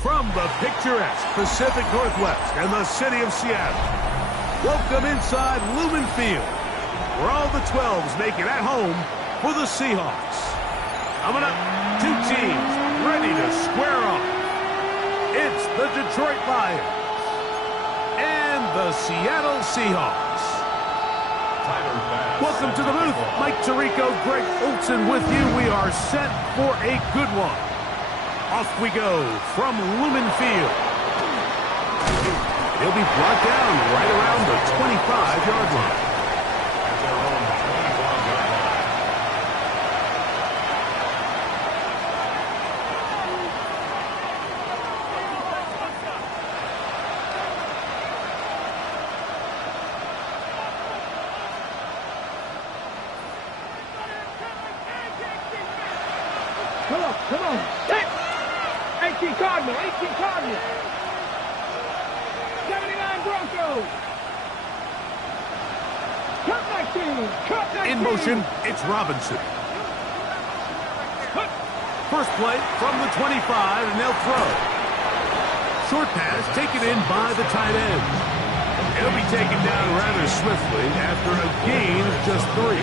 From the picturesque Pacific Northwest and the city of Seattle, welcome inside Lumen Field, where all the 12s make it at home for the Seahawks. Coming up, two teams ready to square off. It's the Detroit Lions and the Seattle Seahawks. Welcome to the booth. Mike Tirico, Greg Olson with you. We are set for a good one. Off we go from Lumen Field. He'll be brought down right around the 25-yard line. Come on. 18 Cardinal. 79 Broncos. Cut 19. In motion, it's Robinson. First play from the 25, and they'll throw. Short pass taken in by the tight end. It'll be taken down rather swiftly after a gain of just 3.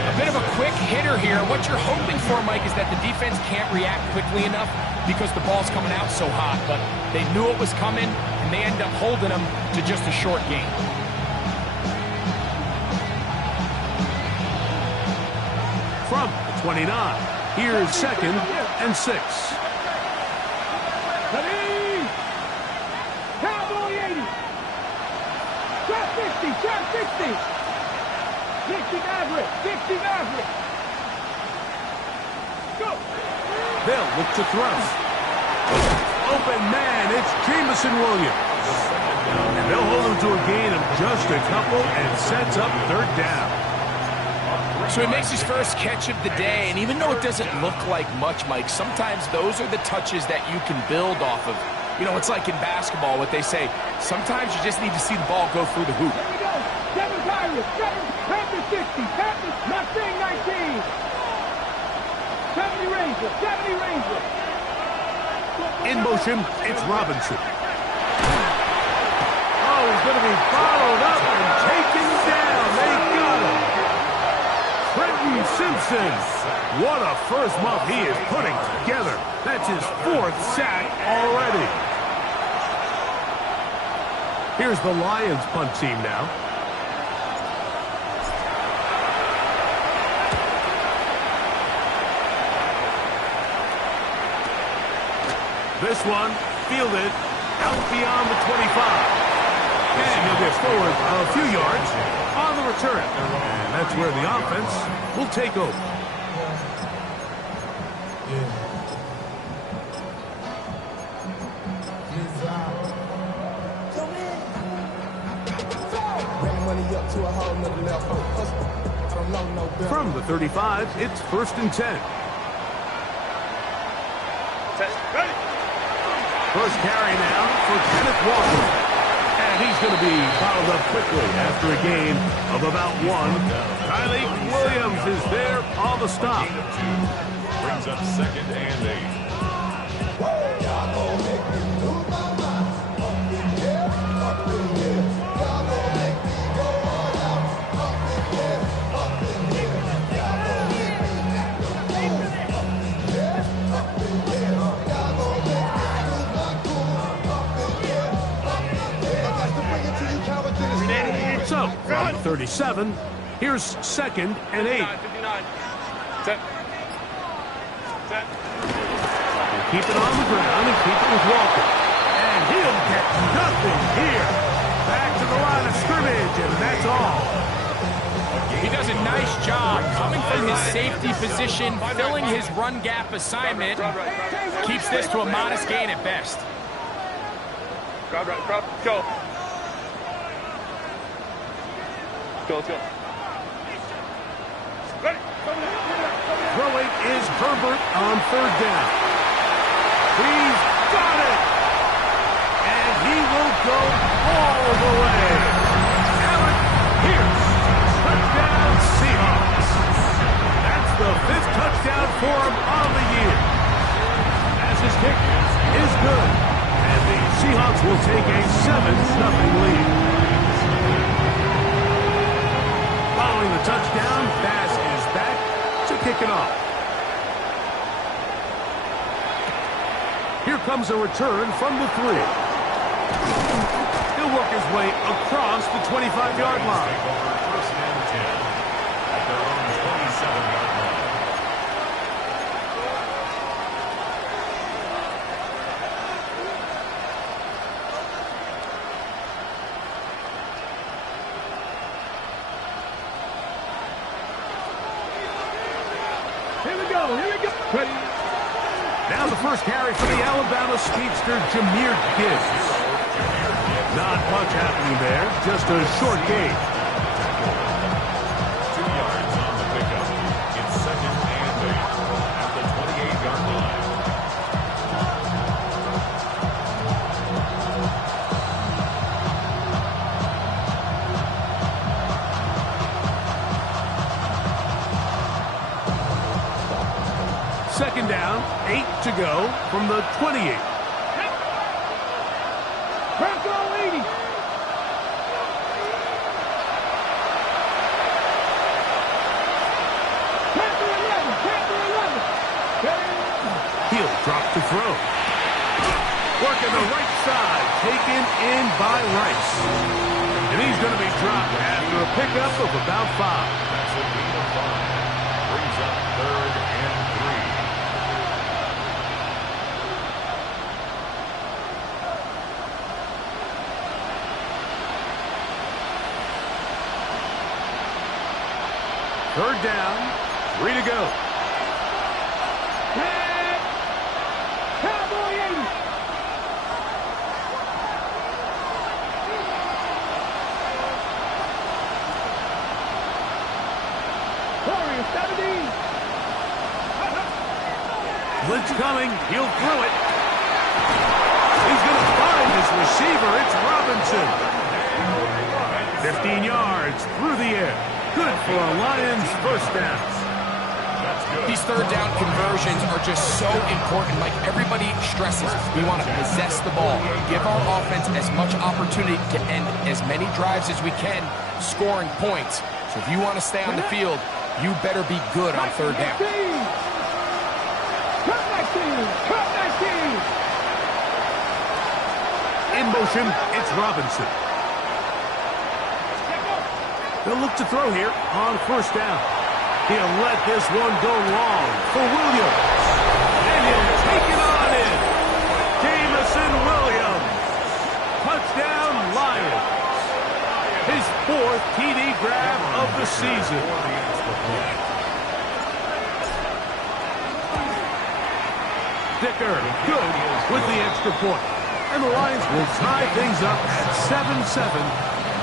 A bit of a quick hitter here. What you're hoping for, Mike, is that the defense can't react quickly enough because the ball's coming out so hot. But they knew it was coming, and they end up holding them to just a short gain. From the 29, here's 2nd and 6. Cowboy 80. Shot 50. 60 Maverick. Go. They'll look to throw. Open man, it's Jamison Williams. And they'll hold him to a gain of just a couple and sets up 3rd down. So he makes his first catch of the day, and even though it doesn't look like much, Mike, sometimes those are the touches that you can build off of. You know, it's like in basketball, what they say, sometimes you just need to see the ball go through the hoop. Here we go. 7 Pirates. Panthers 60. Panthers, Mustang 19. 70 Rangers. In motion, it's Robinson. Oh, he's going to be followed up and taken down. They got him. Trenton Simpson. What a first month he is putting together. That's his 4th sack already. Here's the Lions punt team now. This one fielded out beyond the 25. And he'll get forward a few yards on the return. And that's where the offense will take over. From the 35, it's 1st and 10. First carry now for Kenneth Walker. And he's going to be fouled up quickly after a gain of about 1. Kylie Williams is there on the stop. Brings up 2nd and 8. So, from 37, here's 2nd and 8. Keep it on the ground and keep it with Walker. And he'll get nothing here. Back to the line of scrimmage, and that's all. He does a nice job coming from his safety position, filling his run gap assignment. Keeps this to a modest gain at best. Go. Let's go. Throwing is Herbert on 3rd down. He's got it! And he will go all the way. Allen Pierce, touchdown Seahawks. That's the 5th touchdown for him on the year. As his kick is good. And the Seahawks will take a 7-0 lead. Following the touchdown, Bass is back to kick it off. Here comes a return from the 3. He'll work his way across the 25-yard line. 1st and 10 at their own 27-yard line. Now the first carry for the Alabama speedster, Jahmyr Gibbs. Not much happening there, just a short gain. 2 yards on the pickup. It's 2nd and 8 at the 28-yard line. Second down, 8 to go from the 28. Bronco 80. He'll drop to throw. Working the right side, taken in by Rice. And he's going to be dropped after a pickup of about 5. That's a gain of 5. Brings up 3rd and 3. Third down, 3 to go. Cowboy 80. Warrior 70. Blitz coming, he'll throw it. He's going to find his receiver, it's Robinson. 15 yards through the air. Good for a Lions first down. These 3rd down conversions are just so important. Like everybody stresses, we want to possess the ball, give our offense as much opportunity to end as many drives as we can, scoring points. So if you want to stay on the field, you better be good on 3rd down. In motion, it's Robinson. They'll look to throw here on 1st down. He'll let this one go long for Williams. And he'll take it on in. Jamison Williams. Touchdown Lions. His 4th TD grab of the season. Dicker good with the extra point. And the Lions will tie things up at 7-7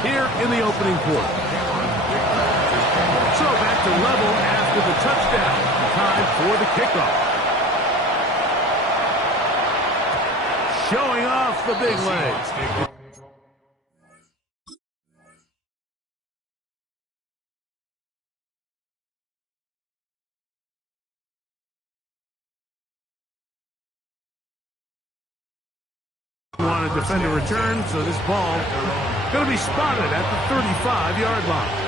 here in the opening quarter. So back to level after the touchdown. Time for the kickoff. Showing off the big legs. Want to defend a return, so this ball going to be spotted at the 35-yard line.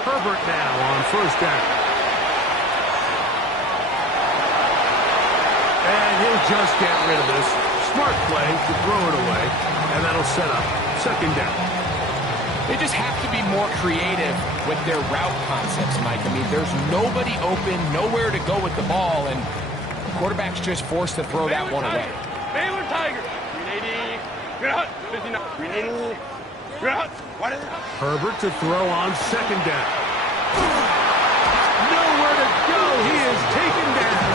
Herbert now on first down. And he'll just get rid of this. Smart play to throw it away, and that'll set up second down. They just have to be more creative with their route concepts, Mike. I mean, there's nobody open, nowhere to go with the ball, and the quarterback's just forced to throw that one away. Baylor Tigers. 380. Good hut. 59. 380. Good hut. What is it? Herbert to throw on second down. Nowhere to go. He is taken down.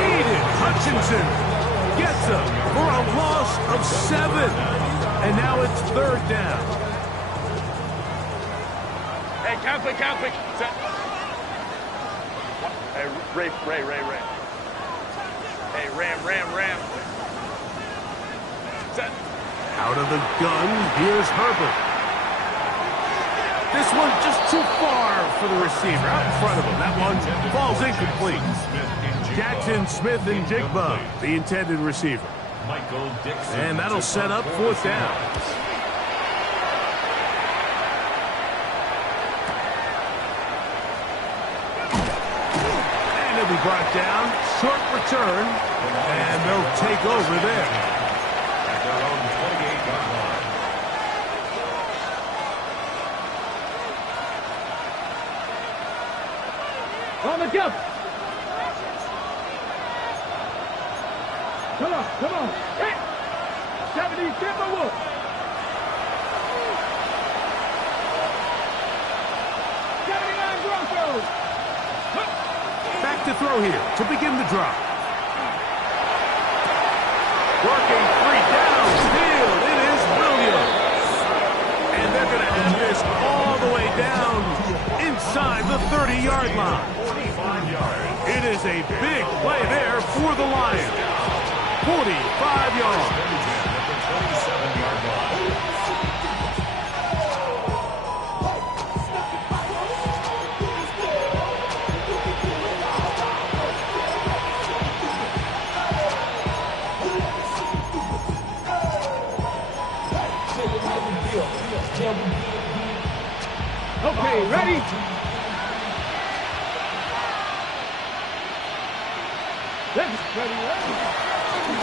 Aiden Hutchinson gets him for a loss of 7. And now it's third down. Hey, Catholic. Set. Hey, Ray. Hey, Ram. Set. Out of the gun, here's Herbert. This one just too far for the receiver. Out in front of him. That one falls incomplete. Jackson Smith and Jigba, the intended receiver. And that'll set up fourth down. And he'll be brought down. Short return. And they'll take over there. At their own 28-yard line. On the jump. Come on. Hit. 70 Timberwolves. Broncos. Back to throw here to begin the drive. Working 3 downfield. It is Williams. And they're going to have this all the way down inside the 30-yard line. 45 yards. It is a big play there for the Lions. 45 yards. At the 27-yard line. Okay, ready?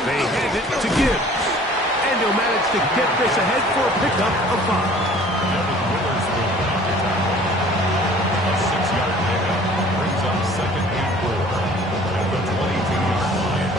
They hand it to Gibbs. And he'll manage to get this ahead for a pickup of 5. A 6-yard pickup brings up 2nd and 4 at the 22-yard line.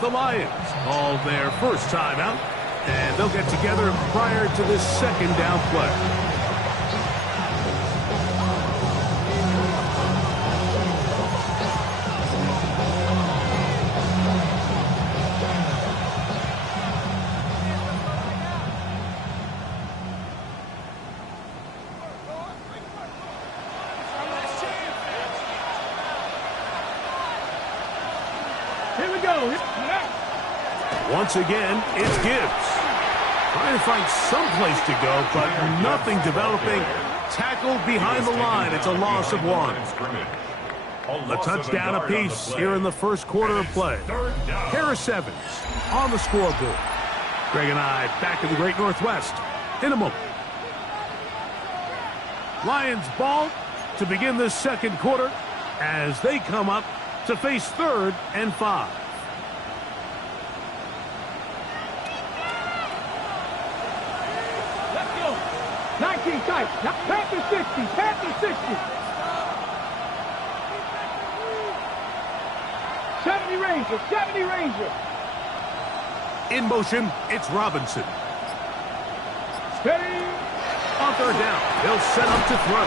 The Lions call their first time out, and they'll get together prior to this second down play. Here we go. Once again, it's Gibbs. Trying to find some place to go, but nothing developing. Tackled behind the line. It's a loss of 1. A touchdown apiece here in the first quarter of play. Pair of sevens on the scoreboard. Greg and I back in the Great Northwest in a moment. Lions ball to begin this second quarter as they come up to face 3rd and 5. Let's go. 19 tight. Panther 60. Panther 60. 70 Ranger. 70 Ranger. In motion, it's Robinson. Steady. On 3rd down, he'll set up to throw.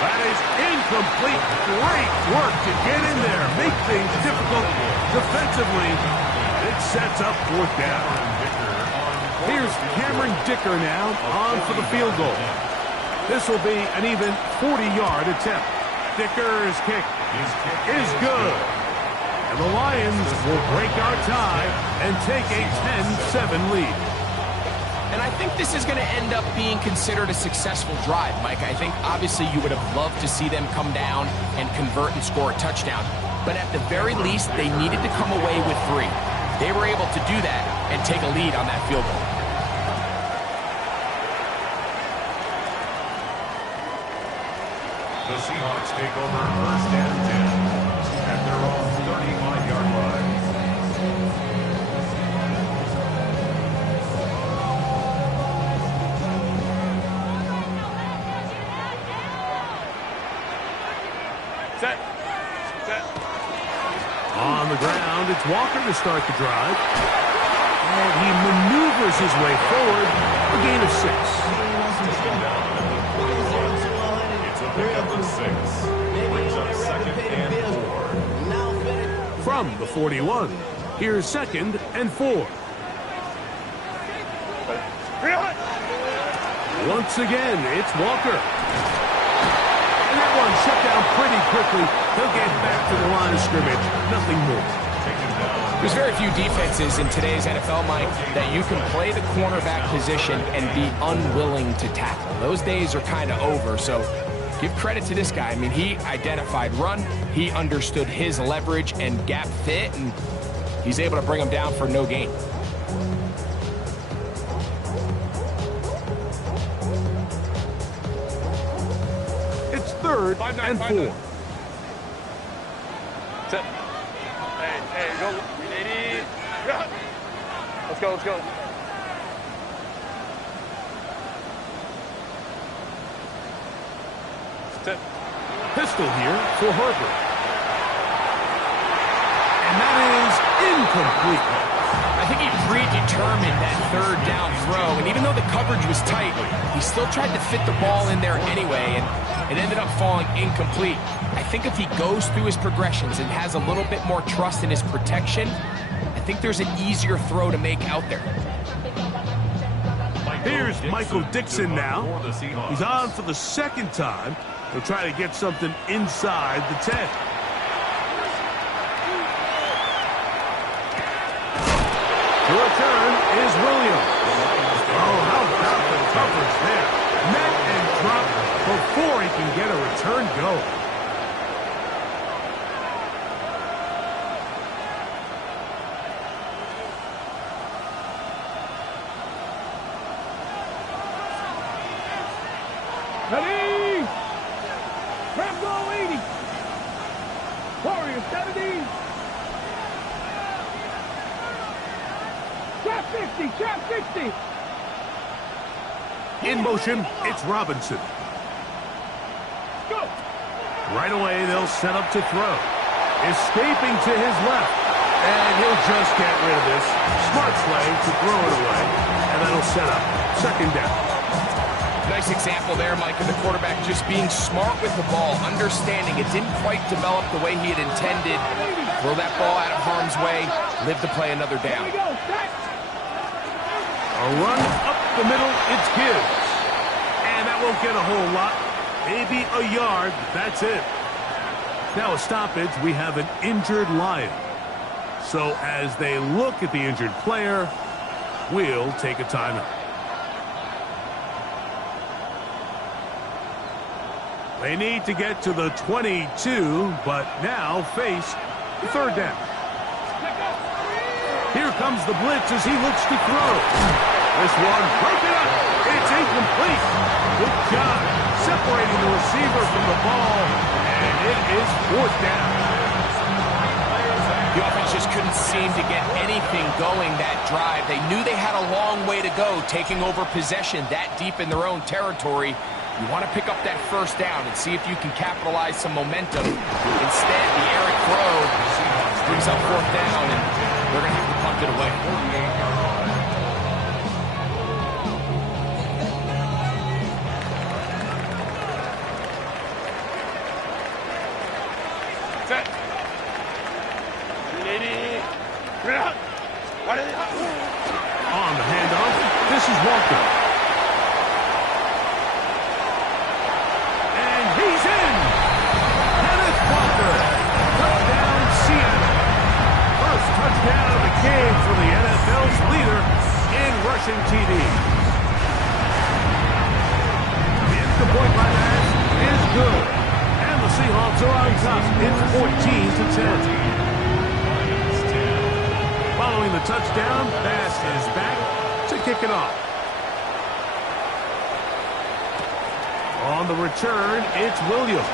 That is incomplete. Great work to get in there, make things difficult defensively. It sets up 4th down. Here's Cameron Dicker now on for the field goal. This will be an even 40-yard attempt. Dicker's kick is good. And the Lions will break our tie and take a 10-7 lead. And I think this is going to end up being considered a successful drive, Mike. I think obviously you would have loved to see them come down and convert and score a touchdown. But at the very least, they needed to come away with 3. They were able to do that and take a lead on that field goal. The Seahawks take over 1st and 10 at their own 35-yard line. Set. Set. On the ground, it's Walker to start the drive. And he maneuvers his way forward. A gain of 6. It's a pickup of 6. Brings up 2nd and 4. From the 41, here's 2nd and 4. Once again, it's Walker. And that one shut down pretty quickly. He'll get back to the line of scrimmage. Nothing more. There's very few defenses in today's NFL, Mike, that you can play the cornerback position and be unwilling to tackle. Those days are kind of over, so give credit to this guy. I mean, he identified run, he understood his leverage and gap fit, and he's able to bring him down for no gain. It's 3rd and 4. Set. Hey, go. 380. Let's go, let's go. Set. Pistol here for Herbert. And that is incomplete. I think he predetermined that 3rd down throw, and even though the coverage was tight, he still tried to fit the ball in there anyway, and it ended up falling incomplete. I think if he goes through his progressions and has a little bit more trust in his protection, I think there's an easier throw to make out there. Here's Michael Dixon now. He's on for the 2nd time. He'll try to get something inside the 10. The return is Williams. Oh, how about the coverage there? Met and dropped before he can get a return going. Ready. Grab goal 80. Warriors 70. Trap 60. Trap 60. In motion, it's Robinson. Go. Right away, they'll set up to throw. Escaping to his left. And he'll just get rid of this. Smart play to throw it away. And that'll set up 2nd down. Nice example there, Mike, of the quarterback just being smart with the ball, understanding it didn't quite develop the way he had intended. Throw that ball out of harm's way, live to play another down. Here we go. Set. A run up the middle, it's Gibbs. And that won't get a whole lot. Maybe a yard, that's it. Now a stoppage, we have an injured Lion. So as they look at the injured player, we'll take a timeout. They need to get to the 22, but now face third down. Here comes the blitz as he looks to throw. This one broken up. It's incomplete. Good job separating the receiver from the ball, and it is fourth down. The offense just couldn't seem to get anything going that drive. They knew they had a long way to go, taking over possession that deep in their own territory. You want to pick up that first down and see if you can capitalize some momentum. Instead, the errant throw brings up fourth down, and they're going to have to punt it away. Set. 380. Bring it out. On the handoff, this is Walker. And he's in! Kenneth Walker. Touchdown, Seattle. First touchdown of the game for the NFL's leader in rushing TD. The extra point by Nash is good. And the Seahawks are on top. It's 14-10. Following the touchdown, Bass is back to kick it off. On the return, it's Williams.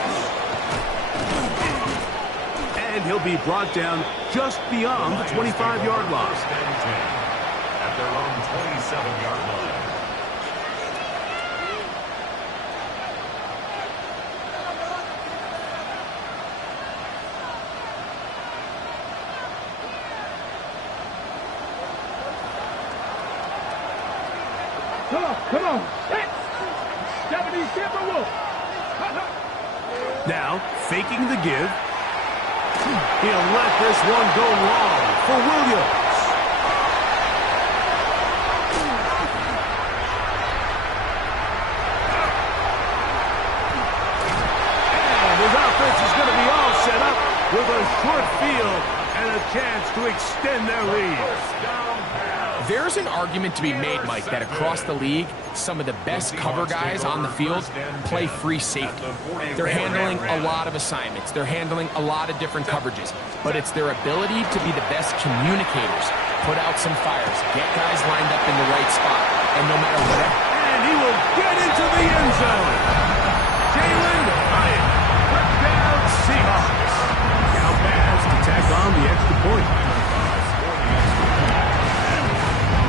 And he'll be brought down just beyond the 25-yard line. At their own 27-yard line. Come on. Hit. 70 Timberwolves. Now, faking the give. He'll let this one go long for Williams. And his offense is going to be all set up with a short field and a chance to extend their lead. There's an argument to be made, Mike, that across the league, some of the best cover guys on the field play free safety. They're handling a lot of assignments. They're handling a lot of different coverages. But it's their ability to be the best communicators, put out some fires, get guys lined up in the right spot. And no matter what. And he will get into the end zone. Jalen Hyatt, touchdown Seahawks. Now Bass to tack on the extra point.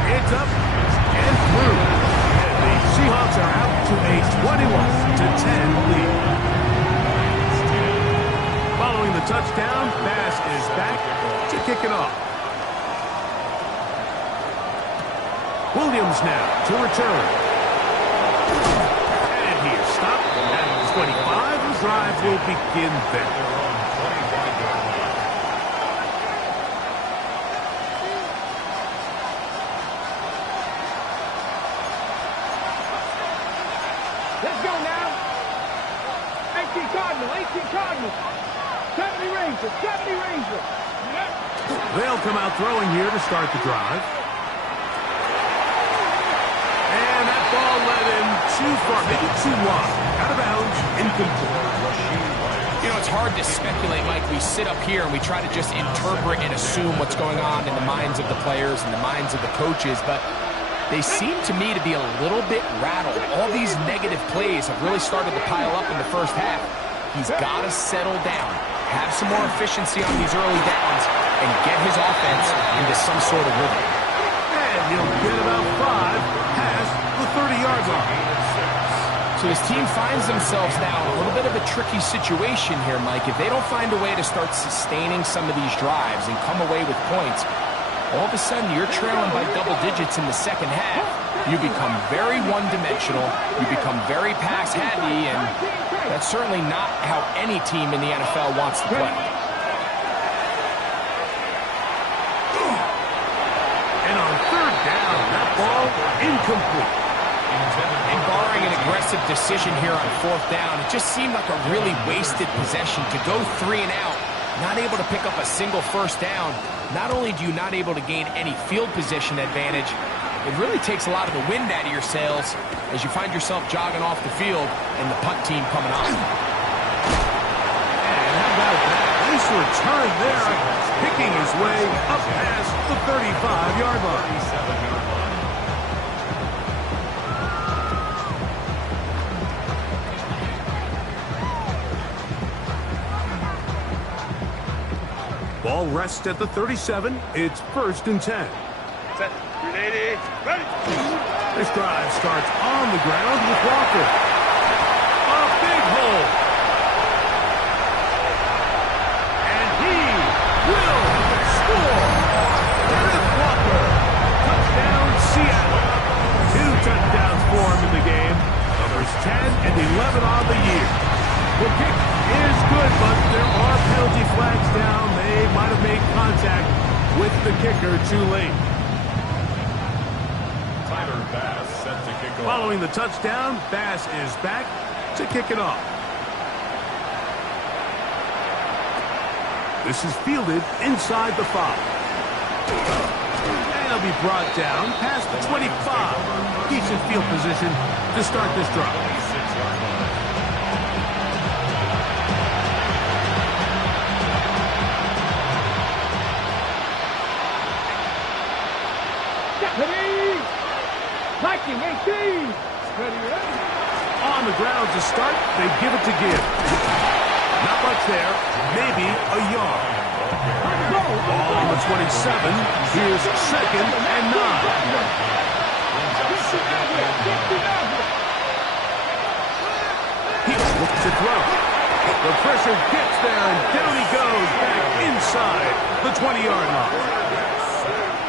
It's up and through. And the Seahawks are out to a 21-10 lead. Following the touchdown, Bass is back to kick it off. Williams now to return. And he is stopped at 25. The drive will begin there. Let's go now. 18 Cardinals. 70 Rangers. They'll come out throwing here to start the drive. And that ball led him too far, maybe too wide. Out of bounds, incomplete. You know, it's hard to speculate, Mike. We sit up here and we try to just interpret and assume what's going on in the minds of the players and the minds of the coaches, but they seem to me to be a little bit rattled. All these negative plays have really started to pile up in the first half. He's got to settle down, have some more efficiency on these early downs, and get his offense into some sort of rhythm. And he'll get about 5 past the 30-yard line. So his team finds themselves now in a little bit of a tricky situation here, Mike. If they don't find a way to start sustaining some of these drives and come away with points, all of a sudden you're trailing by double digits in the second half. You become very one-dimensional. You become very pass-heavy, and that's certainly not how any team in the NFL wants to play. And on third down, that ball incomplete. And barring an aggressive decision here on fourth down, it just seemed like a really wasted possession to go 3 and out, not able to pick up a single first down. Not only do you not able to gain any field position advantage, it really takes a lot of the wind out of your sails as you find yourself jogging off the field and the punt team coming on. Nice return there, picking his way up past the 35-yard line. 37-yard line. Ball rests at the 37. It's 1st and 10. Set. 380. Ready. This drive starts on the ground with Walker. A big hole. And he will score. Kenneth Walker. Touchdown, Seattle. 2 touchdowns for him in the game. Numbers 10 and 11 on the year. The kick is good, but there are penalty flags down. They might have made contact with the kicker too late. Bass set to kick off. Following the touchdown, Bass is back to kick it off. This is fielded inside the 5. And he'll be brought down past the 25. Decent field position to start this drive. 26-yard line. Viking 18. Ready, ready. On the ground to start, they give it to Gibb. Not much there, maybe a yard. Ball on the 27. Here's 2nd and 9. He looks to throw. The pressure gets there, and down he goes back inside the 20-yard line.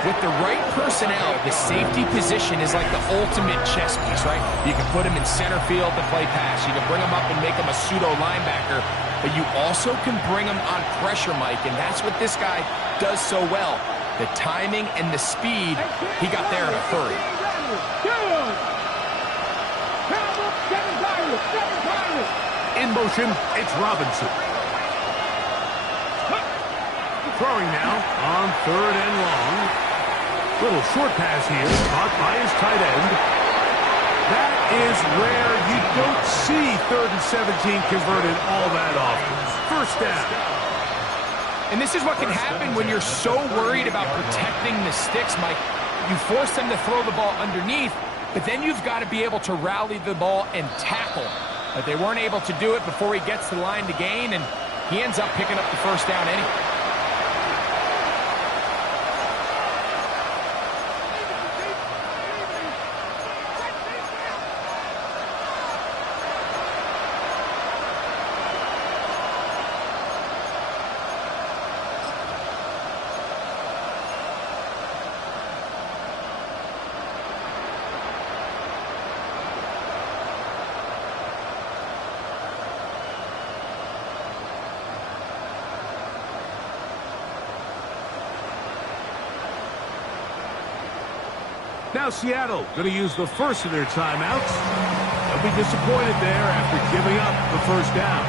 With the right personnel, the safety position is like the ultimate chess piece, right? You can put him in center field to play pass. You can bring him up and make him a pseudo linebacker, but you also can bring him on pressure, Mike, and that's what this guy does so well. The timing and the speed, he got there in a hurry. In motion, it's Robinson. Throwing now on 3rd and long. Little short pass here, caught by his tight end. That is rare. You don't see 3rd and 17 converted all that often. 1st down. And this is what can happen when you're so worried about protecting the sticks, Mike. You force them to throw the ball underneath, but then you've got to be able to rally the ball and tackle. But they weren't able to do it before he gets the line to gain, and he ends up picking up the 1st down anyway. Now Seattle going to use the first of their timeouts. They'll be disappointed there after giving up the 1st down.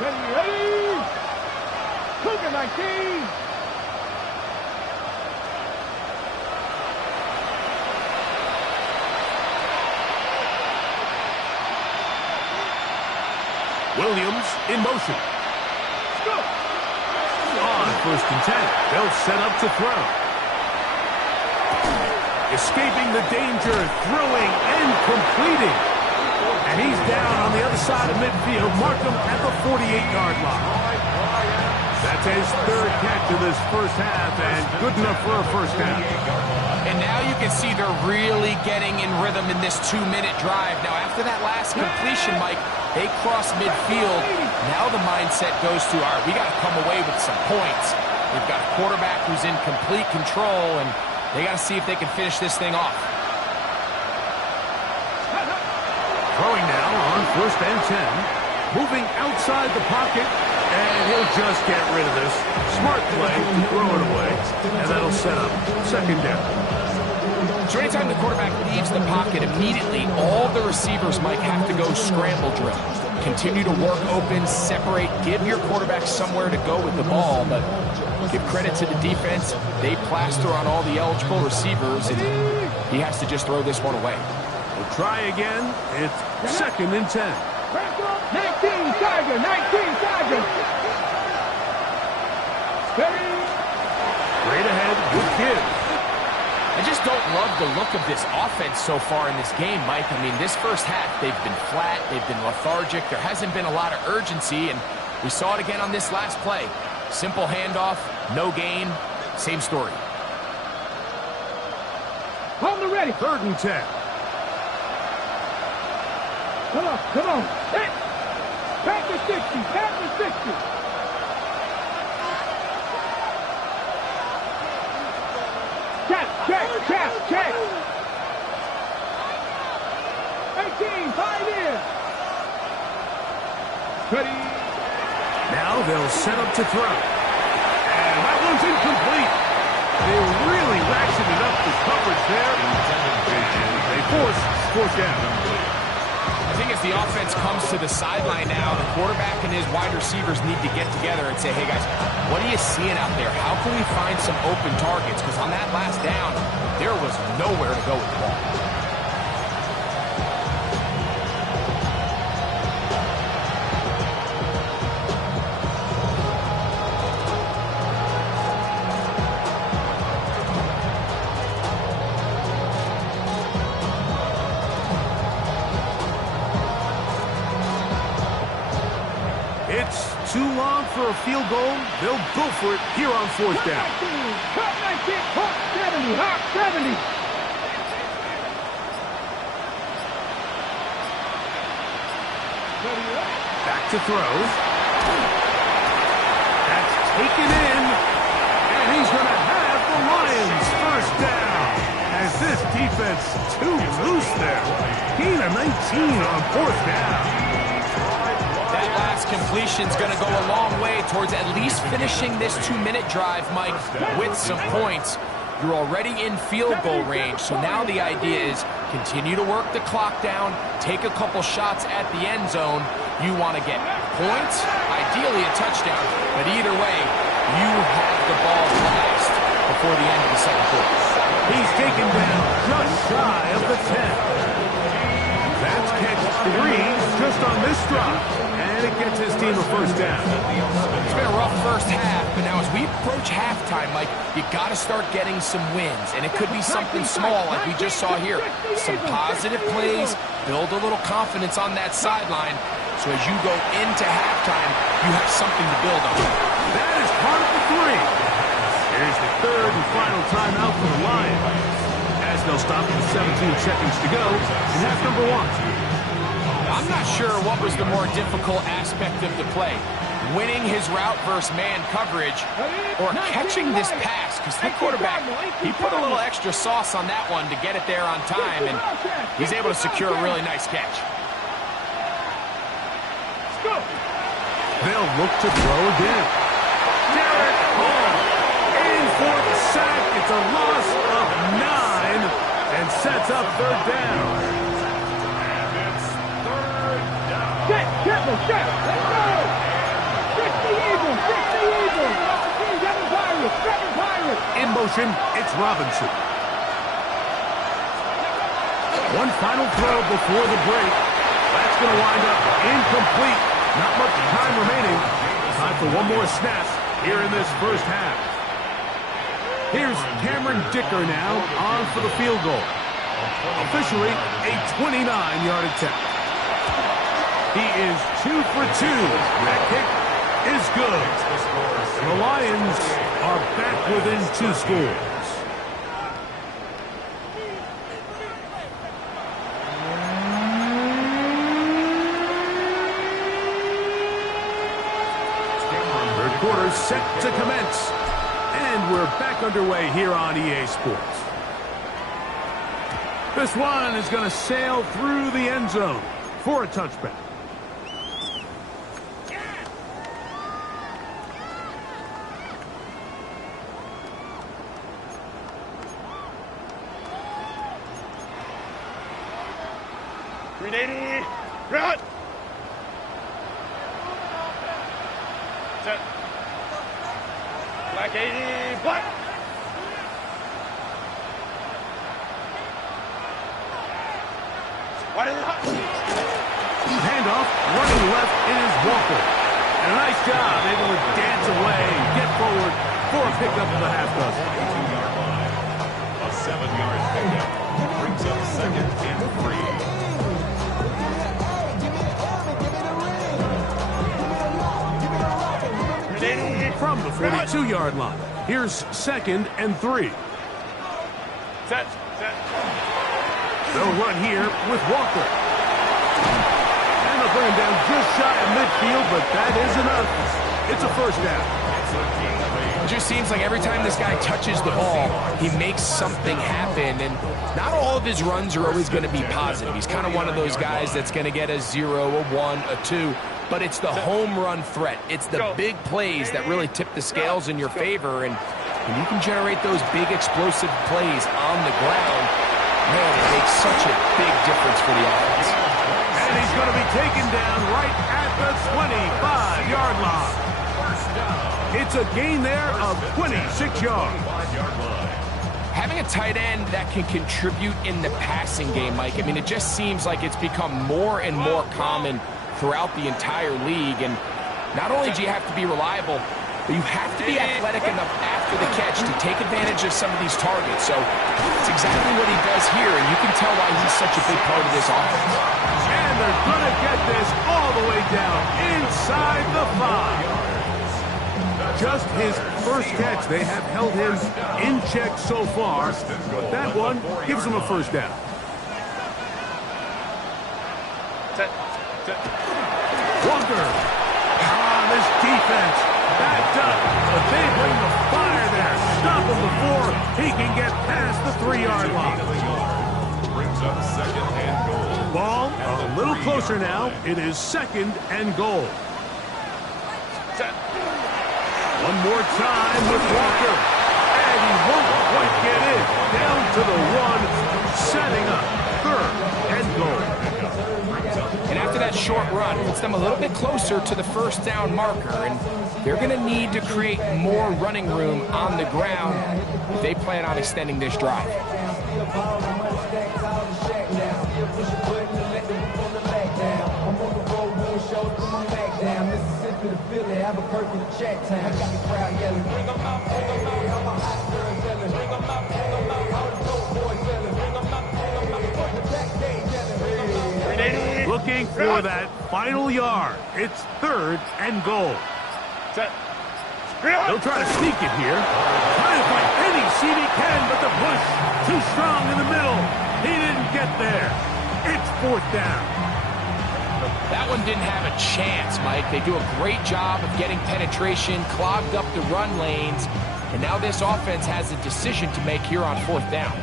Ready, ready. Cougar 19. Williams in motion. On 1st and 10. They'll set up to throw. Escaping the danger, throwing and completing. And he's down on the other side of midfield. Mark him at the 48-yard line. That's his 3rd catch of this 1st half, and good enough for a 1st down. And now you can see they're really getting in rhythm in this 2-minute drive. Now, after that last completion, Mike, they cross midfield. Now the mindset goes to, all right, we got to come away with some points. We've got a quarterback who's in complete control, and they got to see if they can finish this thing off. Throwing now on 1st and 10. Moving outside the pocket, and he'll just get rid of this. Smart play to throw it away, and that'll set up 2nd down. So anytime the quarterback leaves the pocket, immediately all the receivers might have to go scramble drill. continue to work open, separate, give your quarterback somewhere to go with the ball, but give credit to the defense. They plaster on all the eligible receivers, and he has to just throw this one away. We'll try again. It's 2nd and 10. 19 Tiger, 19 Tiger. Straight ahead with Gibbs. I just don't love the look of this offense so far in this game, Mike. I mean, this first half, they've been flat, they've been lethargic, there hasn't been a lot of urgency, and we saw it again on this last play. Simple handoff, no gain, same story. Hold the ready. 3rd and 10. Come on, come on. Back to 60, back to 60. Check. 18, 5 in. Ready. Now they'll set up to throw. And that one's incomplete. They really ratcheted up the coverage there. They force 4th down. I think as the offense comes to the sideline now, the quarterback and his wide receivers need to get together and say, hey guys, what are you seeing out there? How can we find some open targets? Because on that last down, there was nowhere to go with the ball. It's too long for a field goal. They'll go for it here on 4th down. Hawk 19, Hawk 70, Hawk 70. Back to throw. That's taken in. And he's going to have the Lions 1st down. As this defense too loose there. Gain of 19 on 4th down. That last completion's going to go a long way towards at least finishing this 2-minute drive, Mike, with some points. You're already in field goal range, so now the idea is continue to work the clock down, take a couple shots at the end zone. You want to get points, ideally a touchdown, but either way, you have the ball last before the end of the 2nd quarter. He's taken down just shy of the 10. That's catch 3 just on this drive. And it gets his team a 1st down. It's been a rough first half, but now as we approach halftime, Mike, you got to start getting some wins. And it could be something small like we just saw here. Some positive plays, build a little confidence on that sideline. So as you go into halftime, you have something to build on. That is part of the 3. Here's the 3rd and final timeout for the Lions. As they'll stop with 17 seconds to go in half number 1. I'm not sure what was the more difficult aspect of the play. Winning his route versus man coverage or catching this pass. Because the quarterback, he put a little extra sauce on that one to get it there on time. And he's able to secure a really nice catch. They'll look to throw again. Derek Hall in for the sack. It's a loss of 9 and sets up 3rd down. And it's 3rd down. Set, let's go. 60 Eagles, 60 Eagles. 7 Pirates. In motion, it's Robinson. One final throw before the break. That's going to wind up incomplete. Not much time remaining. Time for one more snap here in this first half. Here's Cameron Dicker now on for the field goal. Officially a 29-yard attempt. He is 2 for 2. That kick is good. The Lions are back within 2 scores. Quarter set to commence, and we're back underway here on EA Sports. This one is going to sail through the end zone for a touchback. Ready, run. Set. Black 80. Black. Wide in the hot. Handoff, running left, it is Walker. And a nice job, able to dance away and get forward for a pickup of the half dozen. 2-yard line. A 7-yard pickup brings up second and 3. From the 42-yard line, here's second and 3. Set. Set. They'll run here with Walker. And they'll bring him down just shy of midfield, but that is enough. It's a first down. It just seems like every time this guy touches the ball, he makes something happen, and not all of his runs are always going to be positive. He's kind of one of those guys that's going to get a 0, a 1, a 2, but it's the home run threat. It's the big plays that really tip the scales in your favor, and when you can generate those big explosive plays on the ground, man, it makes such a big difference for the offense. And he's going to be taken down right at the 25-yard line. It's a gain there of 26 yards. Having a tight end that can contribute in the passing game, Mike, I mean, it just seems like it's become more and more common throughout the entire league. And not only do you have to be reliable, but you have to be athletic enough after the catch to take advantage of some of these targets. So it's exactly what he does here, and you can tell why he's such a big part of this offense. And they're going to get this all the way down inside the 5. Just his first catch. They have held him in check so far, but that one gives him a first down. Set. Set. Walker. This defense backed up, but they bring the fire there. Stop him before he can get past the 3-yard line. Brings up second and goal. Ball a little closer now. It is second and goal. Set. One more time with Walker. And he won't quite get in. Down to the 1, setting up third and goal. And after that short run, puts them a little bit closer to the first down marker. And they're going to need to create more running room on the ground if they plan on extending this drive. Looking for that final yard. It's third and goal. Set. They'll try to sneak it here. Trying to find any seat he can, but the push too strong in the middle. He didn't get there. It's fourth down. That one didn't have a chance, Mike. They do a great job of getting penetration, clogged up the run lanes, and now this offense has a decision to make here on fourth down.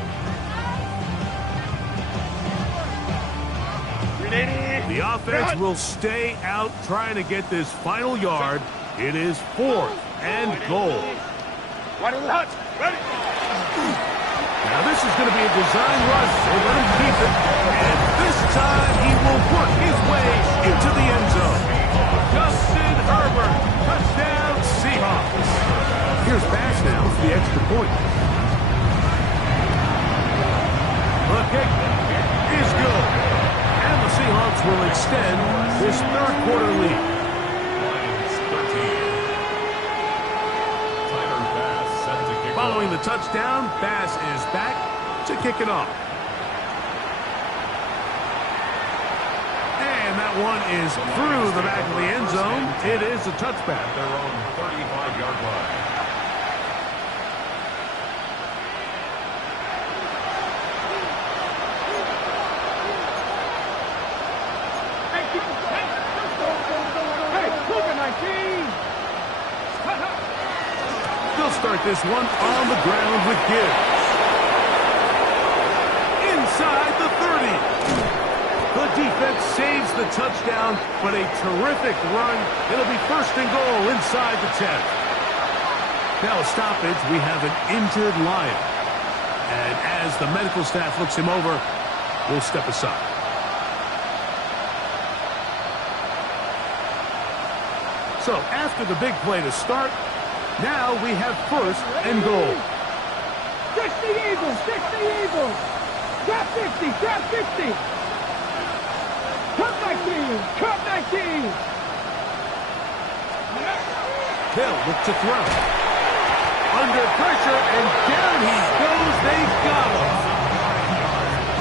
The offense will stay out trying to get this final yard. It is fourth and goal. Wide in the hot. Ready. Now this is going to be a design rush, so let him keep it. And this time he will work his way into the end zone. Justin Herbert, touchdown Seahawks. Here's Bass now for the extra point. The kick is good. And the Seahawks will extend this third quarter lead. Following the touchdown, Bass is back to kick it off. And that one is through the back of the end zone. It is a touchback. Their own 35-yard line. Hey, Cougar 19! They'll start this one on the ground with Gibbs. Inside the 30. The defense saves the touchdown, but a terrific run. It'll be first and goal inside the 10. Now a stoppage, we have an injured Lion. And as the medical staff looks him over, we'll step aside. So after the big play to start, now we have first and goal. 60 Eagles, 60 Eagles. Drop 50, drop 50. Cut 19, cut 19. They'll look to throw. Under pressure, and down he goes. They've got him.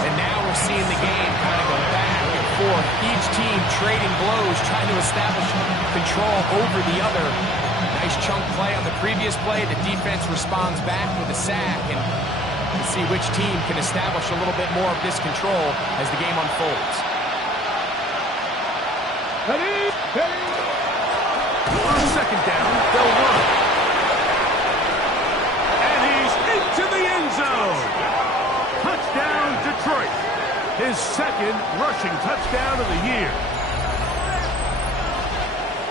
And now we're seeing the game kind of go back and forth. Each team trading blows, trying to establish control over the other. Nice chunk play on the previous play. The defense responds back with a sack, and we'll see which team can establish a little bit more of this control as the game unfolds. Ready, ready. On second down, they'll run. And he's into the end zone. Touchdown, Detroit. His second rushing touchdown of the year.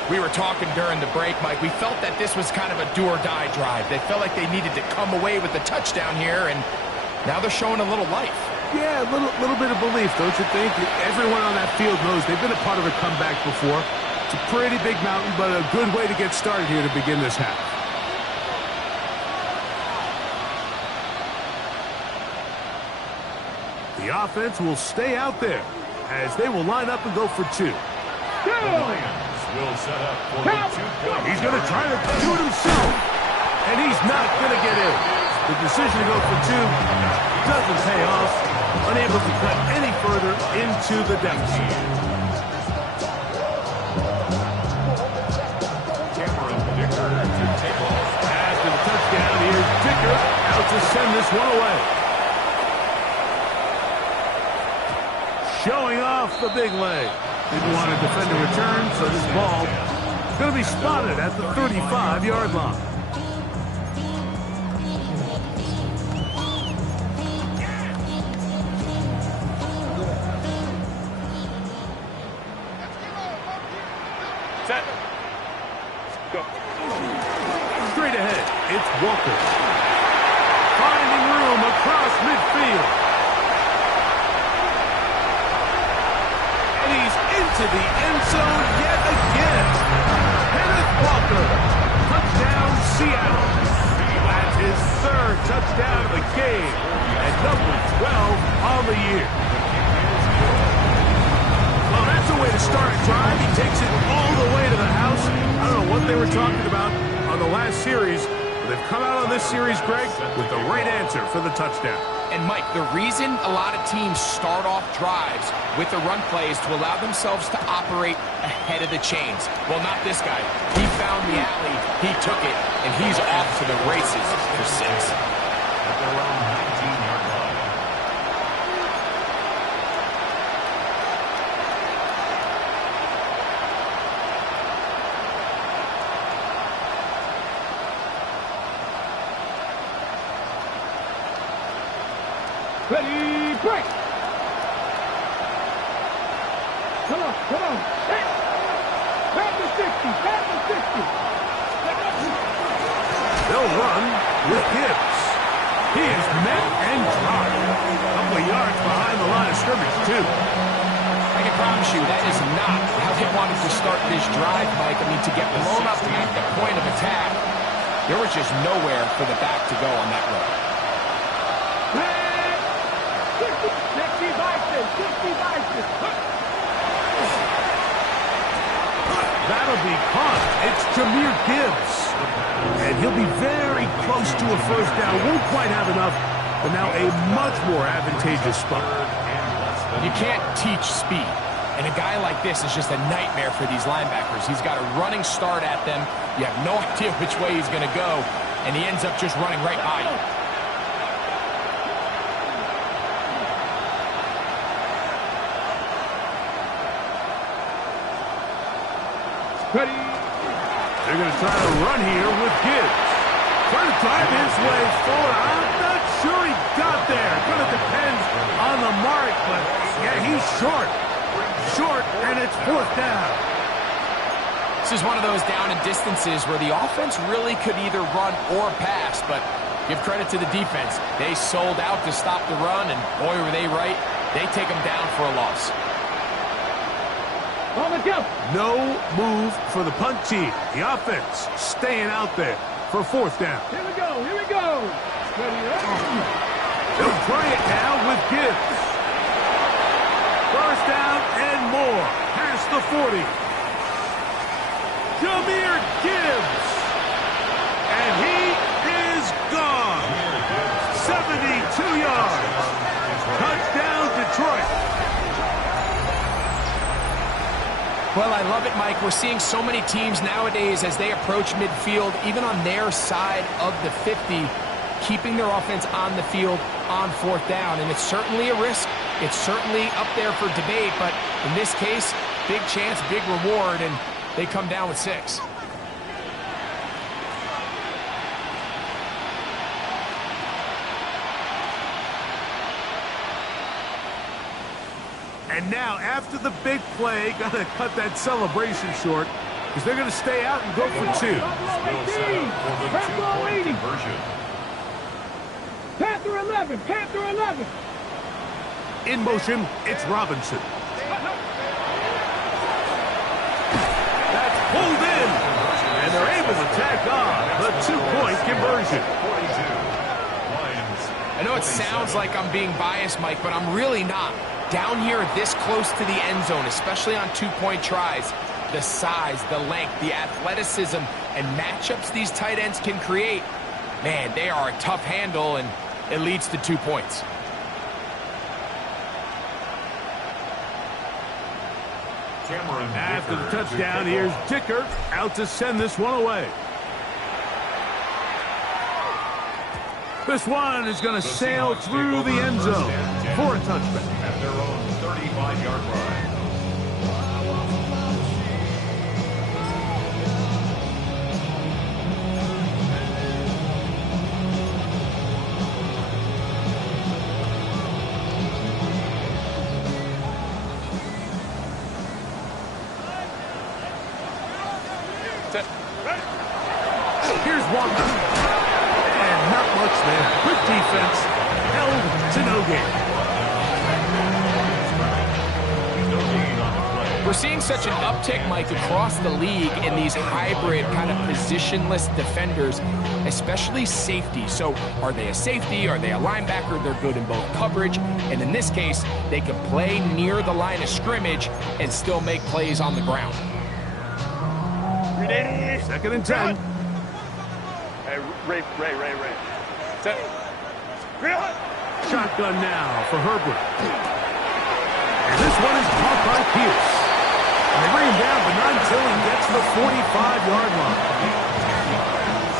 We were talking during the break, Mike. We felt that this was kind of a do-or-die drive. They felt like they needed to come away with the touchdown here, and now they're showing a little life. Yeah, a little bit of belief, don't you think? Everyone on that field knows they've been a part of a comeback before. It's a pretty big mountain, but a good way to get started here to begin this half. The offense will stay out there as they will line up and go for two. The Lions will set up for the 2-point. He's going to try to do it himself, and he's not going to get in. The decision to go for two doesn't pay off, unable to cut any further into the deficit. To take off. After the touchdown, here's Dicker out to send this one away. Showing off the big leg. Didn't want to defend a return, so this ball is going to be spotted at the 35-yard line. Set. Go. Straight ahead, it's Walker. Finding room across midfield. And he's into the end zone yet again. Kenneth Walker. Touchdown, Seattle. That's his third touchdown of the game. And number 12 on the year. Well, that's a way to start a drive. He takes it all the way to the house. I don't know what they were talking about on the last series, but they've come out on this series, Greg, with the right answer for the touchdown. And, Mike, the reason a lot of teams start off drives with the run play is to allow themselves to operate ahead of the chains. Well, not this guy. He found the alley, he took it, and he's off to the races for 6. At their own 19-yard line. Ready, break. Come on, come on. Hey. Grab the 60, grab the 60. They'll run with Gibbs. He is met and dropped. A couple of yards behind the line of scrimmage, too. I can promise you that is not how they wanted to start this drive, Mike. I mean, to get blown up at the point of attack, there was just nowhere for the back to go on that run. 60 Bison, 60 Bison. That'll be caught. It's Jahmyr Gibbs. And he'll be very close to a first down. Won't quite have enough, but now a much more advantageous spot. You can't teach speed. And a guy like this is just a nightmare for these linebackers. He's got a running start at them. You have no idea which way he's going to go, and he ends up just running right by you. Ready. They're going to try to run here with Gibbs. Trying to drive his way forward. I'm not sure he got there. Going to depend on the mark, but yeah, he's short. Short, and it's fourth down. This is one of those down and distances where the offense really could either run or pass, but give credit to the defense. They sold out to stop the run, and boy, were they right. They take them down for a loss. On the jump. No move for the punt team. The offense staying out there for fourth down. Here we go. Here we go. Ready up. They'll try it now with Gibbs. First down and more. Past the 40. Jahmyr Gibbs. And he is gone. 72 yards. Touchdown, Detroit. Well, I love it, Mike. We're seeing so many teams nowadays as they approach midfield, even on their side of the 50, keeping their offense on the field on fourth down. And it's certainly a risk. It's certainly up there for debate, but in this case, big chance, big reward, and they come down with 6. And now, after the big play, got to cut that celebration short because they're going to stay out and go for 2. Panther 80. Panther 11. Panther 11. In motion, it's Robinson. That's pulled in. And they're able to tack on the 2-point conversion. I know it sounds like I'm being biased, Mike, but I'm really not. Down here this close to the end zone, especially on 2-point tries, the size, the length, the athleticism, and matchups these tight ends can create, man, they are a tough handle, and it leads to 2 points. After the touchdown, here's Dicker out to send this one away. This one is going to sail through the end zone for a touchback. At their own 35-yard line. Here's Walker. And not much there. Good defense. Held to no gain. We're seeing such an uptick, Mike, across the league in these hybrid kind of positionless defenders, especially safety. So are they a safety? Are they a linebacker? They're good in both coverage. And in this case, they can play near the line of scrimmage and still make plays on the ground. Second and 10. Hey, Ray. Set. Shotgun now for Herbert. And this one is caught by Pierce. And they bring him down, but not until he gets to the 45-yard line.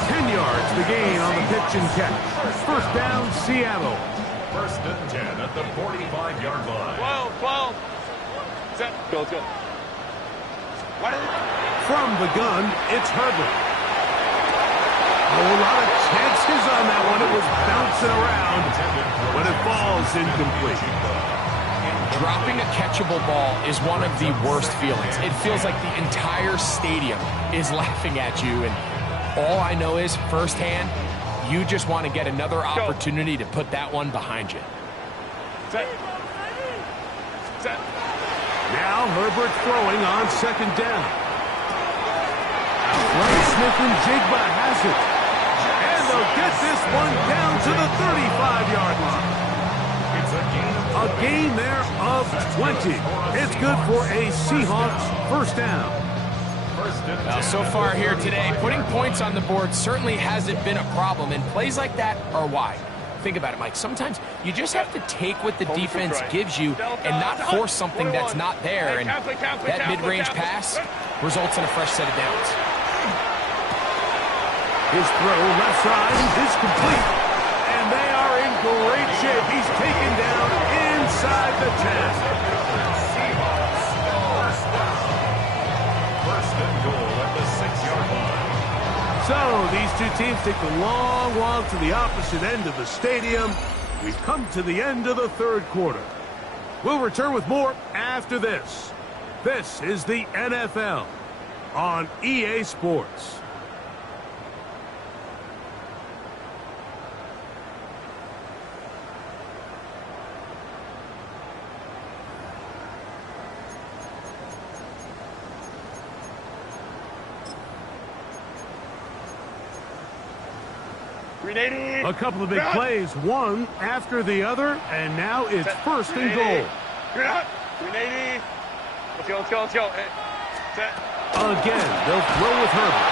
10 yards the gain on the pitch and catch. First down, Seattle. First and 10 at the 45-yard line. 12. Set. Go, let's go. From the gun, it's Herbert. A lot of chances on that one. It was bouncing around, but it falls incomplete. Dropping a catchable ball is one of the worst feelings. It feels like the entire stadium is laughing at you, and all I know is, firsthand, you just want to get another opportunity to put that one behind you. Set. Now Herbert throwing on second down. Right, Smith and Jigba has it. And they'll get this one down to the 35-yard line. A gain there of 20. It's good for a Seahawks first down. Well, so far here today, putting points on the board certainly hasn't been a problem, and plays like that are why. Think about it, Mike. Sometimes you just have to take what the defense gives you and not force something that's not there, and that mid-range pass results in a fresh set of downs. His throw left side is complete, and they are in great shape. He's taken down inside the 10. First and goal at the 6-yard line. So these two teams take the long walk to the opposite end of the stadium. We've come to the end of the third quarter. We'll return with more after this. This is the NFL on EA Sports. A couple of big plays, one after the other, and now it's first and goal. Again, they'll throw with Herbert.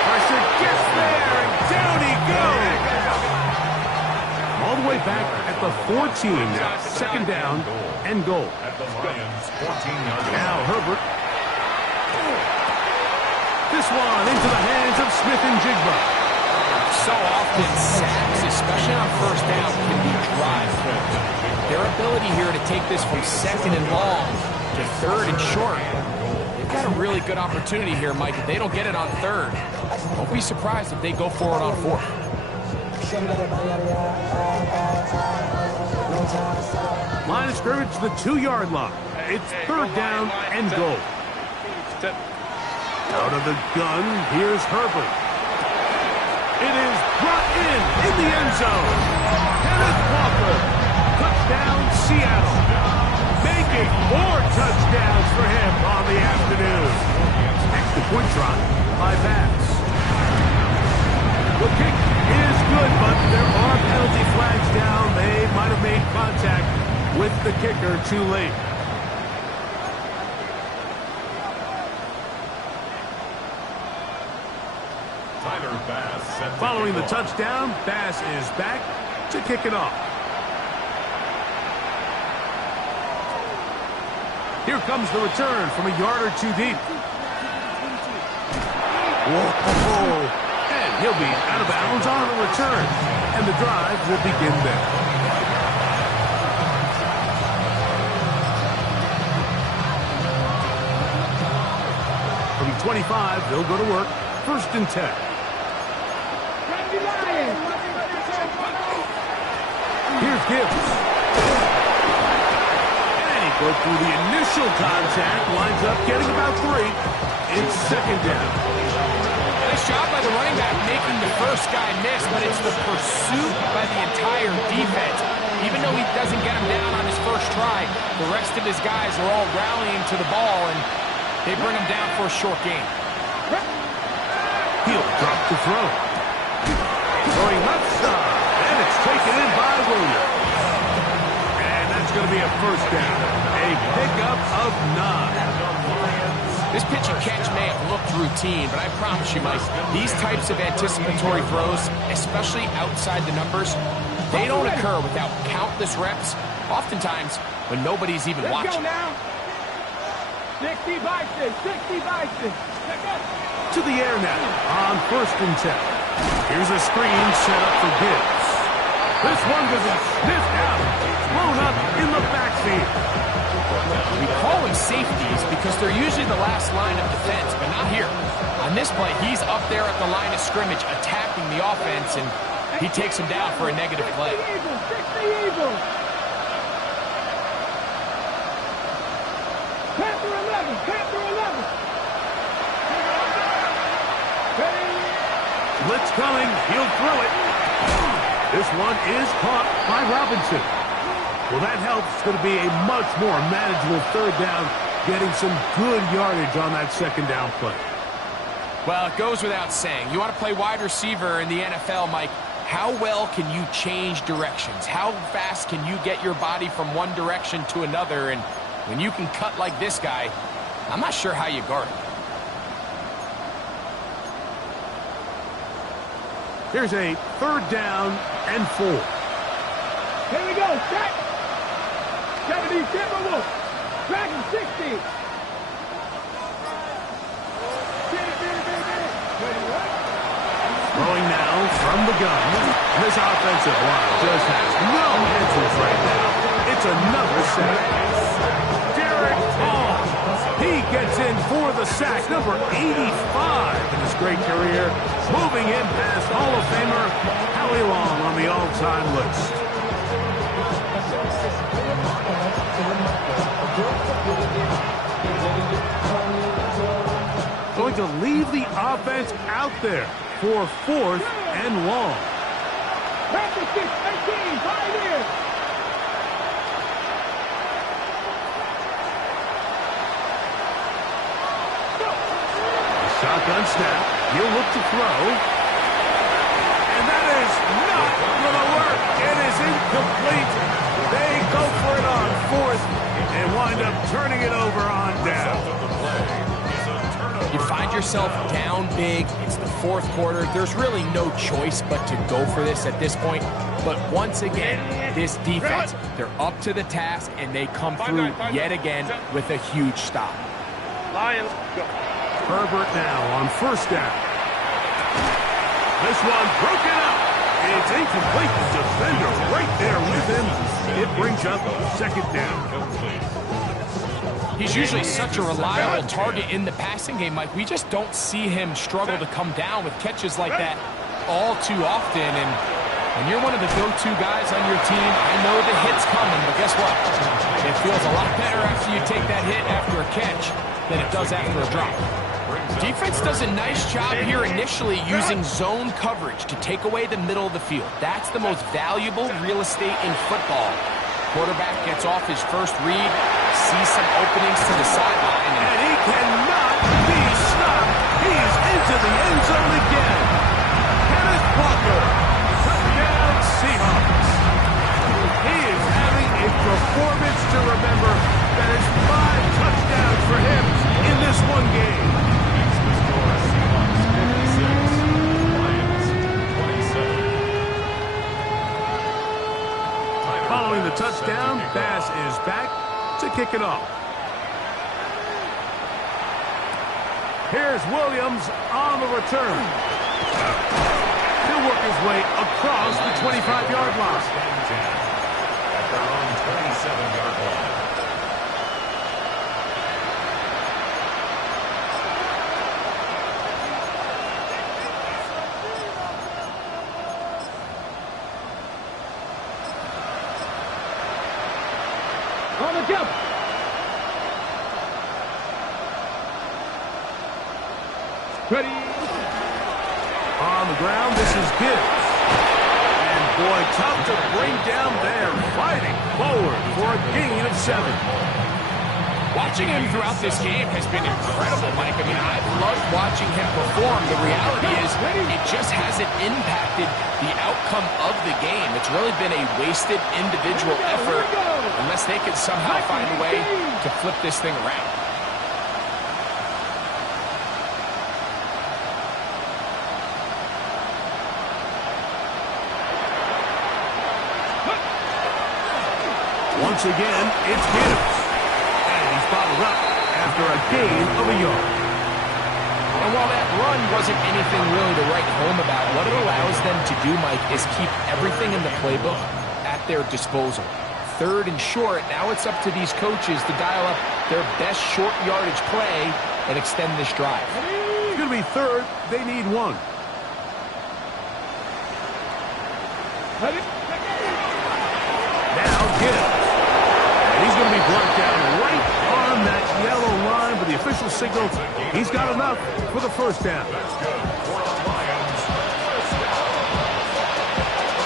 Pressure gets there, and down he goes. All the way back at the 14 now. Second down and goal. At the Lions' 14-yard line. Now Herbert. This one into the hands of Smith and Jigba. So often, sacks, especially on first down, can be drive. Their ability here to take this from second and long to third and short, they've got a really good opportunity here, Mike. If they don't get it on third, don't be surprised if they go for it on fourth. Line of scrimmage to the 2-yard line. It's third down and goal. Out of the gun, here's Herbert. It is brought in the end zone. Kenneth Walker. Touchdown, Seattle. Making 4 touchdowns for him on the afternoon. Extra point try by Bass. The kick is good, but there are penalty flags down. They might have made contact with the kicker too late. Following the touchdown, Bass is back to kick it off. Here comes the return from a yard or two deep. Whoa. And he'll be out of bounds on the return. And the drive will begin there. From 25, they'll go to work. First and 10. Here's Gibbs. And he broke through the initial contact. Lines up, getting about 3. It's second down. Nice job by the running back making the first guy miss, but it's the pursuit by the entire defense. Even though he doesn't get him down on his first try, the rest of his guys are all rallying to the ball, and they bring him down for a short gain. He'll drop to throw. Throwing left side. And it's taken in by Williams. And that's going to be a first down. A pickup of 9. This pitch and catch may have looked routine, but I promise you, Mike, these types of anticipatory throws, especially outside the numbers, they don't occur without countless reps, oftentimes when nobody's even watching. Let's go now. 60 by 6, 60 by 6. To the air now on first and 10. Here's a screen set up for Gibbs. This one goes sniffed out, thrown up in the backfield. We call them safeties because they're usually the last line of defense, but not here. On this play, he's up there at the line of scrimmage attacking the offense, and he takes him down for a negative play. 60 Eagles. Panther 11, Panther 11. Blitz coming. He'll throw it. This one is caught by Robinson. Well, that helps. It's going to be a much more manageable third down, getting some good yardage on that second down play. Well, it goes without saying. You want to play wide receiver in the NFL, Mike. How well can you change directions? How fast can you get your body from one direction to another? And when you can cut like this guy, I'm not sure how you guard him. Here's a third down and 4. Here we go. Set. 70 Timberwolves. Dragon 60. Throwing now from the gun. This offensive line just has no answers right now. It's another sack. Derek Hall. He gets in for the sack, number 85 in his great career, moving him past Hall of Famer Howie Long on the all-time list. Going to leave the offense out there for fourth and long. Practice 18, Pioneers. Shotgun snap. He'll look to throw. And that is incomplete. They go for it on fourth and wind up turning it over on down. You find yourself down big. It's the fourth quarter. There's really no choice but to go for this at this point. But once again, this defense, they're up to the task, and they come through yet again with a huge stop. Lions, go. Herbert now on first down. This one broken up. It's incomplete. The defender right there with him. It brings up second down. He's usually such a reliable target in the passing game, Mike. We just don't see him struggle to come down with catches like that all too often. And when you're one of the go-to guys on your team, I know the hit's coming, but guess what? It feels a lot better after you take that hit after a catch than it does after a drop. Defense does a nice job here initially using zone coverage to take away the middle of the field. That's the most valuable real estate in football. Quarterback gets off his first read, sees some openings to the sideline. And he cannot be stopped. He is into the end zone again. Kenneth Walker, touchdown Seahawks. He is having a performance to remember. That is 5 touchdowns for him in this one game. Following the touchdown, Bass is back to kick it off. Here's Williams on the return. He'll work his way across the 25-yard line. At their own 27-yard line. On the jump. Ready. On the ground, this is Gibbs. And boy, tough to bring down there. Fighting forward for a gain of 7. Watching him throughout this game has been incredible, Mike. I mean, I've loved watching him perform. The reality is it just hasn't impacted the outcome of the game. It's really been a wasted individual effort unless they can somehow find a way to flip this thing around. Once again, it's Gibbs. And he's bottled up after a gain of a yard. And while that run wasn't anything really to write home about, what it allows them to do, Mike, is keep everything in the playbook at their disposal. Third and short, now it's up to these coaches to dial up their best short yardage play and extend this drive. It's going to be third. They need 1. Now Gibbs. And he's going to be brought down right on that yellow line, but the official signal, he's got enough for the first down. That's good for the Lions.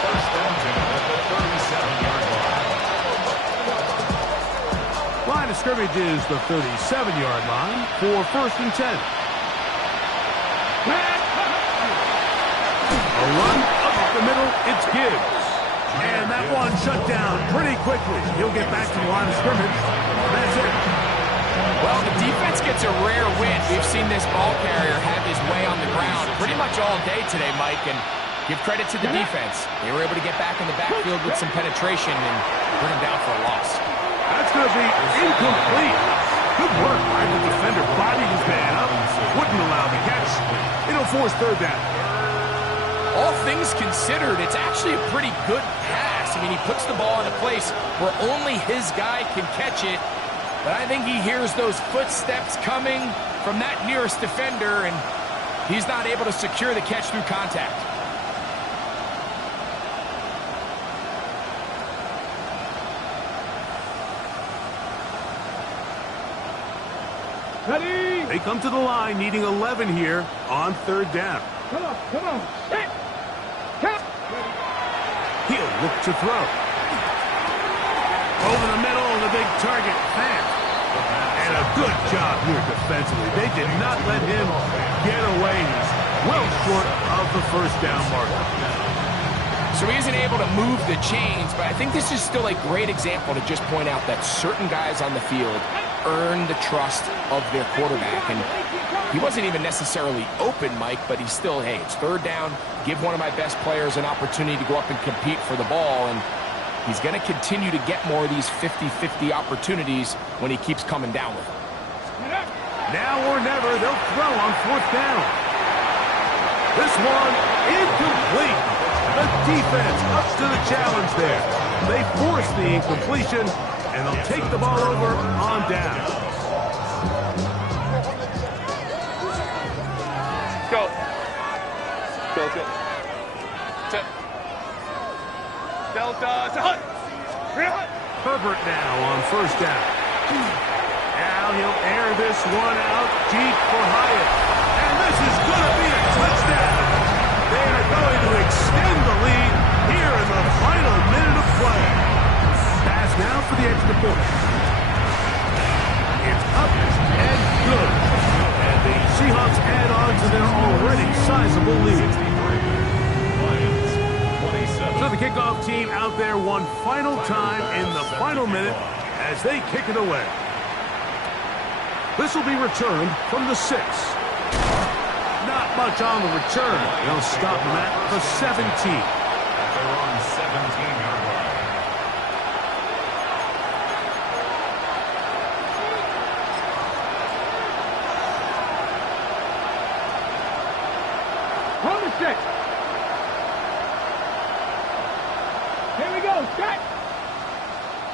First down at the 37-yard line. Line of scrimmage is the 37-yard line for first and 10. A run up the middle, it's Gibbs. And that one shut down pretty quickly. He'll get back to the line of scrimmage. That's it. Well, the defense gets a rare win. We've seen this ball carrier have his way on the ground pretty much all day today, Mike, and give credit to the defense. They were able to get back in the backfield with some penetration and bring him down for a loss. That's going to be incomplete. Good work by the defender. Bodied his man up. Wouldn't allow the catch. It'll force third down. All things considered, it's actually a pretty good pass. I mean, he puts the ball in a place where only his guy can catch it. But I think he hears those footsteps coming from that nearest defender, and he's not able to secure the catch through contact. Ready. They come to the line needing 11 here on third down. Come on, come on. Set. Cut. He'll look to throw. Over the middle, the big target, fast. And a good job here defensively. They did not let him get away. He's well short of the first down marker. So he isn't able to move the chains, but I think this is still a great example to just point out that certain guys on the field earn the trust of their quarterback. And he wasn't even necessarily open, Mike, but he's still, hey, it's third down. Give one of my best players an opportunity to go up and compete for the ball. And he's going to continue to get more of these 50-50 opportunities when he keeps coming down with them. Now or never, they'll throw on fourth down. This one incomplete. The defense ups to the challenge there. They force the incompletion, and they'll take the ball over on down. Go. Go, go. Set. Delta. Hut. Herbert now on first down. Now he'll air this one out deep for Hyatt. And this is going to be a touchdown. They are going to extend the lead here in the final minute of play. Pass now for the extra point. It's up and good. And the Seahawks add on to their already sizable lead. So the kickoff team out there one final time in the final minute as they kick it away. This will be returned from the 6. Not much on the return. They'll stop them at the 17. They're on 17-yard line. On the 6. Here we go, set.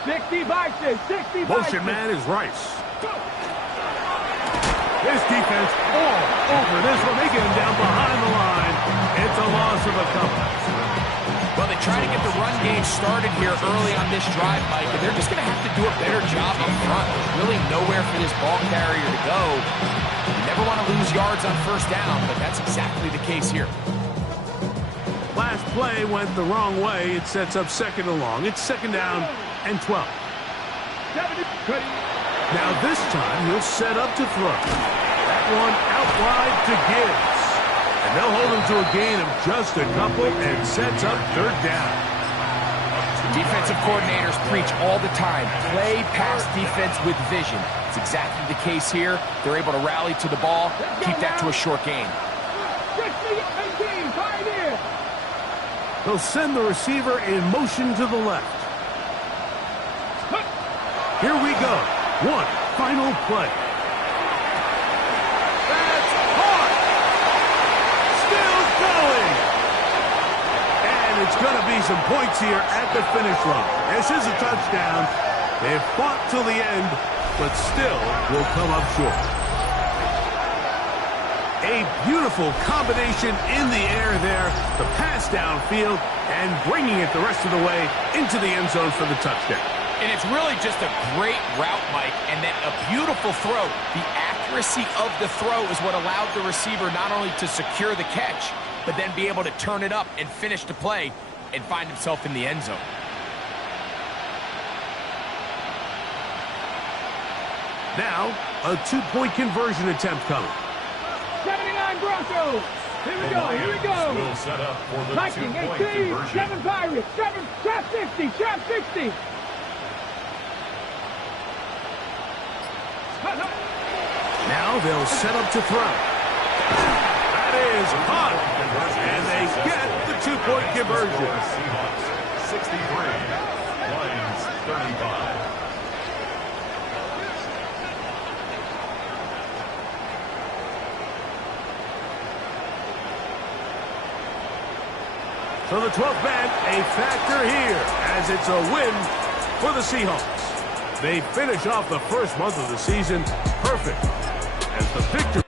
60 boxes, 60 boxes. Motion man is Rice. His defense all over this one. They get him down behind the line. It's a loss of a couple. Well, they try to get the run game started here early on this drive, Mike, and they're just going to have to do a better job up front. There's really nowhere for this ball carrier to go. You never want to lose yards on first down, but that's exactly the case here. Last play went the wrong way. It sets up second and long. It's second down and 12. Now this time he'll set up to throw. That one out wide to Gibbs. And they'll hold him to a gain of just a couple and sets up third down. Defensive coordinators preach all the time. Play pass defense with vision. It's exactly the case here. They're able to rally to the ball, keep that to a short gain. They'll send the receiver in motion to the left. Here we go. One final play. That's caught. Still going. And it's going to be some points here at the finish line. This is a touchdown. They've fought till the end, but still will come up short. A beautiful combination in the air there. The pass downfield and bringing it the rest of the way into the end zone for the touchdown. And it's really just a great route, Mike, and then a beautiful throw. The accuracy of the throw is what allowed the receiver not only to secure the catch, but then be able to turn it up and finish the play and find himself in the end zone. Now, a two-point conversion attempt coming. 79 Broncos. Here we go, here we go. Will set up for the Viking, two-point 18, conversion. 7 Pirates, 7, trap 50, trap 60. Now they'll set up to throw. That is caught. And they get the two-point conversion. Seahawks 63, Lions 35. So the 12th man, a factor here, as it's a win for the Seahawks. They finish off the first month of the season perfect, as the victory